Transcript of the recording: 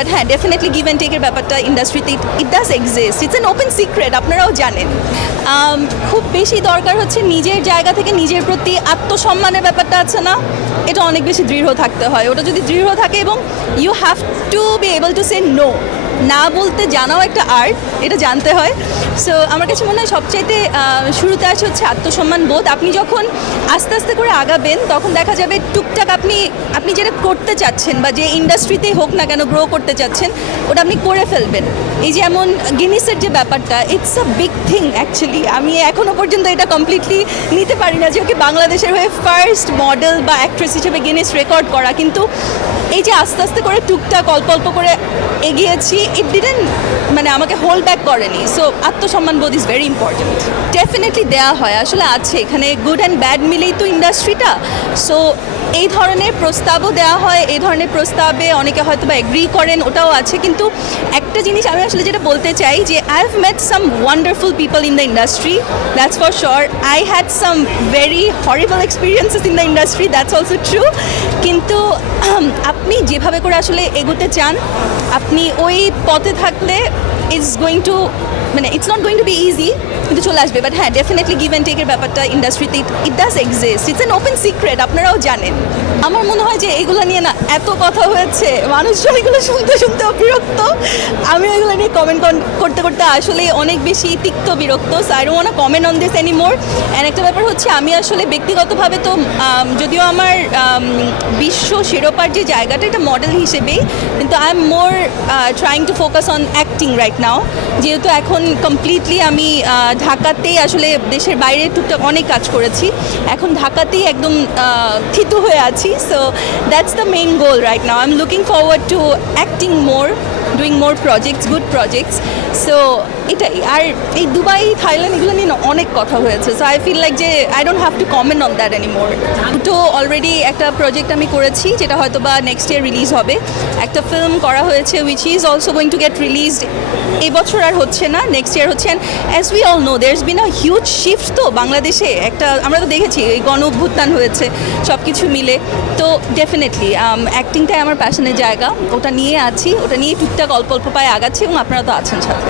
But হ্যাঁ, definitely give and টেকের ব্যাপারটা ইন্ডাস্ট্রিতে it does exist, it's an open secret, আপনারাও জানেন। খুব বেশি দরকার হচ্ছে নিজের জায়গা থেকে নিজের প্রতি আত্মসম্মানের ব্যাপারটা আছে না, এটা অনেক বেশি দৃঢ় থাকতে হয়। ওটা যদি দৃঢ় থাকে এবং you have to be able to say no, না বলতে জানাও একটা আর্ট, এটা জানতে হয়। সো আমার কাছে মনে হয় সবচাইতে শুরুতে আসে হচ্ছে আত্মসম্মান বোধ। আপনি যখন আস্তে আস্তে করে আগাবেন তখন দেখা যাবে টুকটাক আপনি যেটা করতে চাচ্ছেন বা যে ইন্ডাস্ট্রিতেই হোক না কেন গ্রো করতে চাচ্ছেন ওটা আপনি করে ফেলবেন। এই যেমন গিনিসের যে ব্যাপারটা, it's a big thing actually. আমি এখনও পর্যন্ত এটা কমপ্লিটলি নিতে পারি না যে ওকে বাংলাদেশের হয়ে ফার্স্ট মডেল বা অ্যাক্ট্রেস হিসেবে গিনিস রেকর্ড করা, কিন্তু এই যে আস্তে আস্তে করে টুকটাক অল্প অল্প করে এগিয়েছি, ইট ডিডেন্ট মানে আমাকে হোল্ড ব্যাক করেনি। সো আত্মসম্মান বোধ ইজ ভেরি ইম্পর্টেন্ট। ডেফিনেটলি দেওয়া হয়, আসলে আছে এখানে গুড অ্যান্ড ব্যাড মিলেই তো ইন্ডাস্ট্রিটা। সো এই ধরনের প্রস্তাবও দেওয়া হয়, এই ধরনের প্রস্তাবে অনেকে হয়তো বা এগ্রি করেন, ওটাও আছে। কিন্তু একটা জিনিস আমি আসলে যেটা বলতে চাই যে I have mate some wonderful people in the industry, that's for sure. I had some very horrible experiences in the industry, that's also true. কিন্তু আপনি যেভাবে করে আসলে এগোতে চান, আপনি ওই পথে থাকলে it's not going to be easy, কিন্তু চলে আসবে। বাট হ্যাঁ, ডেফিনেটলি গিভ অ্যান্ড টেকের ব্যাপারটা ইন্ডাস্ট্রিতে it does exist, it's an open secret, আপনারাও জানেন। আমার মনে হয় যে এগুলো নিয়ে না এত কথা হয়েছে, মানুষজন এগুলো শুনতে শুনতেও বিরক্ত। আমি এগুলো নিয়ে কমেন্ট করতে করতে আসলে অনেক বেশি তিক্ত বিরক্ত। So I don't want to comment on this anymore. And একটা ব্যাপার হচ্ছে, আমি আসলে ব্যক্তিগতভাবে তো যদিও আমার বিশ্ব শিরোপার যে জায়গাটা এটা মডেল হিসেবেই, কিন্তু I am more trying to focus on acting right now. যেহেতু এখন কমপ্লিটলি আমি ঢাকাতেই, আসলে দেশের বাইরে টুকটাক অনেক কাজ করেছি, এখন ঢাকাতেই একদম থিতু হয়ে আছি। So that's the main goal right now. I am looking forward to acting more, doing more projects, good projects. So এটাই। আর এই দুবাই, থাইল্যান্ড এগুলো নিয়ে অনেক কথা হয়েছে। সো আই ফিল লাইক যে I don't have to comment on that anymore. তো already একটা প্রজেক্ট আমি করেছি যেটা হয়তো বা নেক্সট ইয়ার রিলিজ হবে। একটা ফিল্ম করা হয়েছে which is also going to get released. এই বছর আর হচ্ছে না, নেক্সট ইয়ার হচ্ছে। And as we all know there is been a huge shift to বাংলাদেশে। আমরা তো দেখেছি এই গণ অভ্যুত্থান হয়েছে, সব কিছু মিলে। তো ডেফিনেটলি অ্যাক্টিংটাই আমার প্যাশনের জায়গা, ওটা নিয়ে আছি, ওটা নিয়ে টুকটাক অল্প অল্প পায়ে আগাচ্ছি এবং আপনারা তো আছেন সাথে।